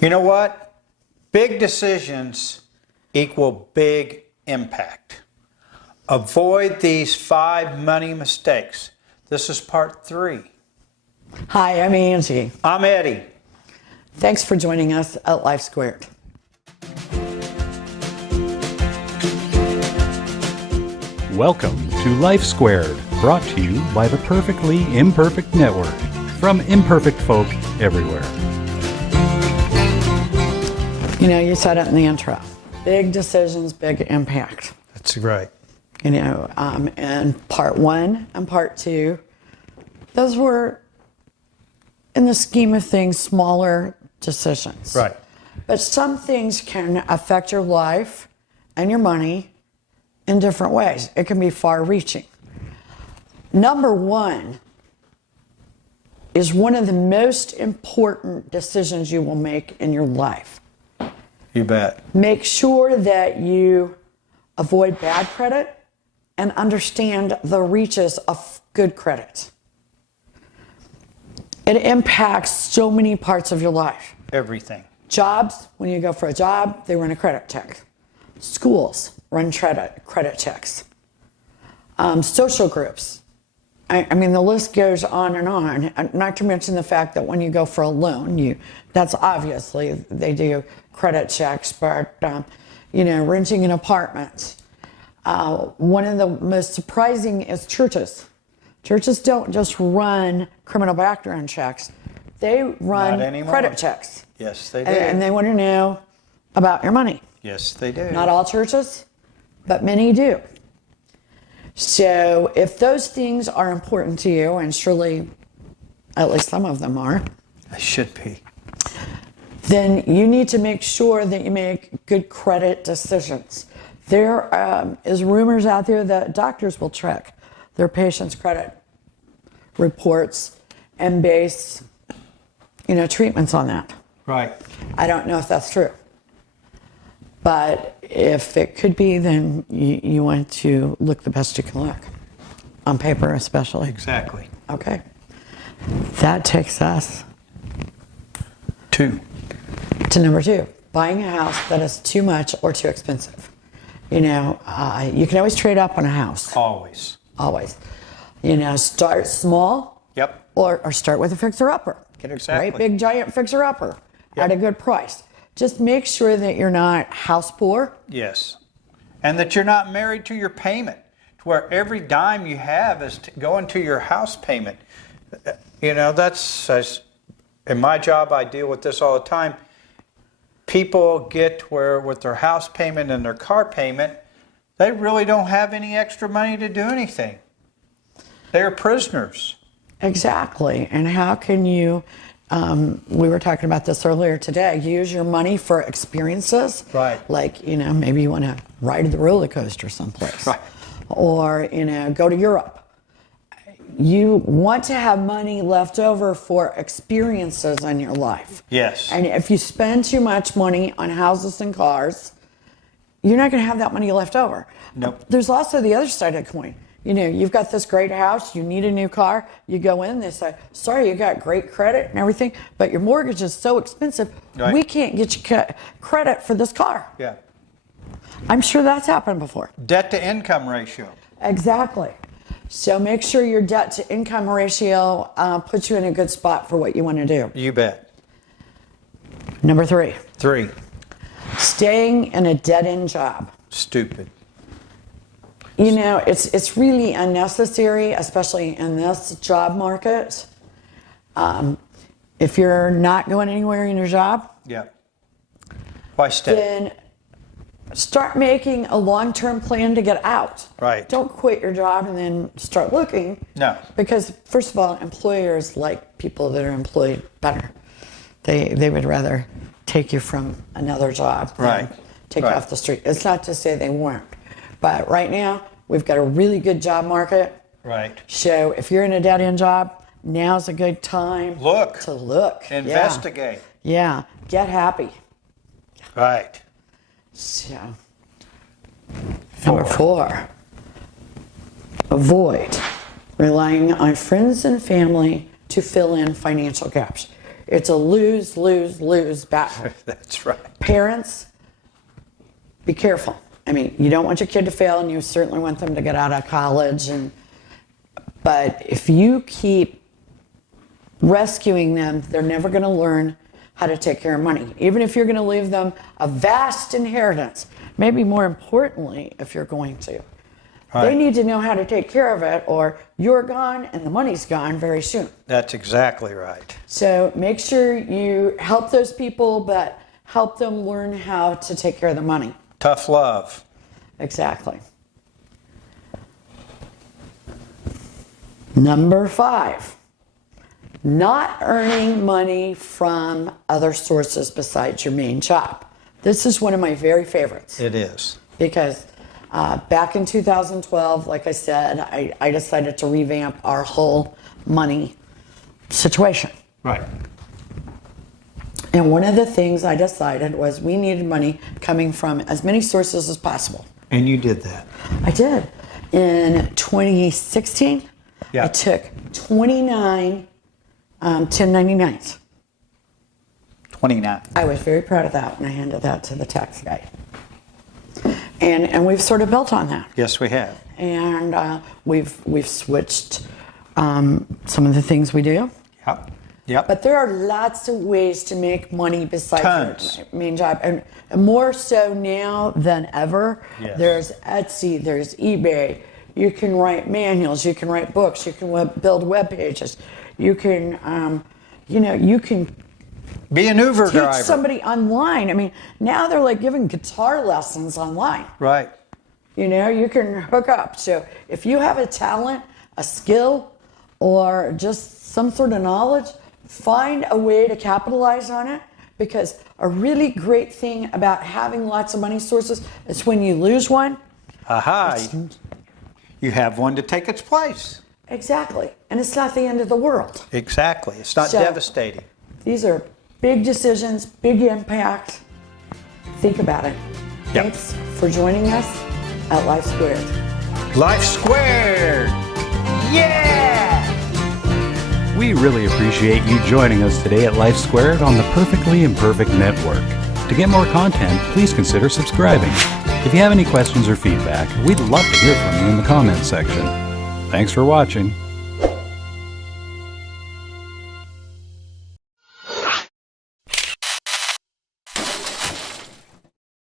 You know what? Big decisions equal big impact. Avoid these 5 money mistakes. This is part 3. Hi, I'm Angie. I'm Eddie. Thanks for joining us at Life Squared. Welcome to Life Squared, brought to you by the Perfectly Imperfect Network, from imperfect folk everywhere. You know, you said it in the intro. Big decisions, big impact. That's right. You know, and part 1 and part 2, those were, in the scheme of things, smaller decisions. Right. But some things can affect your life and your money in different ways. It can be far-reaching. Number 1 is one of the most important decisions you will make in your life. You bet. Make sure that you avoid bad credit and understand the reaches of good credit. It impacts so many parts of your life. Everything. Jobs, when you go for a job, they run a credit check. Schools run credit checks. Social groups. I mean, the list goes on and on. Not to mention the fact that when you go for a loan, that's obviously, they do credit checks, but, renting an apartment. One of the most surprising is churches. Churches don't just run criminal background checks. They run credit checks. Yes, they do. And they want to know about your money. Yes, they do. Not all churches, but many do. So if those things are important to you, and surely at least some of them are, They should be. then you need to make sure that you make good credit decisions. There is rumors out there that doctors will check their patients' credit reports and base, treatments on that. Right. I don't know if that's true. But if it could be, then you want to look the best you can look. On paper, especially. Exactly. Okay. That takes us 2. to number 2. Buying a house that is too much or too expensive. You can always trade up on a house. Always. Always. Start small. Yep. Or start with a fixer-upper. Get exactly. Great big giant fixer-upper Yep. at a good price. Just make sure that you're not house poor. Yes. And that you're not married to your payment, to where every dime you have is going to your house payment. That's, in my job, I deal with this all the time. People get where with their house payment and their car payment, they really don't have any extra money to do anything. They're prisoners. Exactly. And how can you, we were talking about this earlier today, use your money for experiences. Right. Like, maybe you want to ride the roller coaster someplace. Right. Or, go to Europe. You want to have money left over for experiences in your life. Yes. And if you spend too much money on houses and cars, you're not going to have that money left over. Nope. There's also the other side of the coin. You've got this great house, you need a new car, you go in, they say, sorry, you got great credit and everything, but your mortgage is so expensive, right. We can't get you credit for this car. Yeah. I'm sure that's happened before. Debt to income ratio. Exactly. So make sure your debt to income ratio puts you in a good spot for what you want to do. You bet. Number 3. 3. Staying in a dead-end job. Stupid. It's really unnecessary, especially in this job market. If you're not going anywhere in your job, Yeah. Why stay? then start making a long-term plan to get out. Right. Don't quit your job and then start looking. No. Because first of all, employers like people that are employed better. They would rather take you from another job than Right. take you Right. off the street. It's not to say they weren't. But right now, we've got a really good job market. Right. So if you're in a dead-end job, now's a good time Look. to look. Investigate. Yeah. Get happy. Right. So, number 4, avoid relying on friends and family to fill in financial gaps. It's a lose, lose, lose battle. That's right. Parents, be careful. I mean, you don't want your kid to fail, and you certainly want them to get out of college. But if you keep rescuing them, they're never going to learn how to take care of money. Even if you're going to leave them a vast inheritance, maybe more importantly, if you're going to. Right. They need to know how to take care of it, or you're gone and the money's gone very soon. That's exactly right. So make sure you help those people, but help them learn how to take care of the money. Tough love. Exactly. Number 5, not earning money from other sources besides your main job. This is one of my very favorites. It is. Because back in 2012, like I said, I decided to revamp our whole money situation. Right. And one of the things I decided was we needed money coming from as many sources as possible. And you did that. I did. In 2016, Yeah. I took 29 1099s. 29. I was very proud of that when I handed that to the tax guy. And we've sort of built on that. Yes, we have. And we've switched some of the things we do. Yep. Yep. But there are lots of ways to make money besides Tons. your main job. And more so now than ever. Yes. There's Etsy, there's eBay. You can write manuals, you can write books, you can build web pages. You can, you can Be an Uber teach driver. somebody online. I mean, now they're like giving guitar lessons online. Right. You can hook up. So if you have a talent, a skill, or just some sort of knowledge, find a way to capitalize on it, because a really great thing about having lots of money sources is when you lose one. Aha. You have one to take its place. Exactly. And it's not the end of the world. Exactly. It's not So- devastating. These are big decisions, big impact. Think about it. Yep. Thanks for joining us at Life Squared. Life Squared. Yeah! We really appreciate you joining us today at Life Squared on the Perfectly Imperfect Network. To get more content, please consider subscribing. If you have any questions or feedback, we'd love to hear from you in the comments section. Thanks for watching.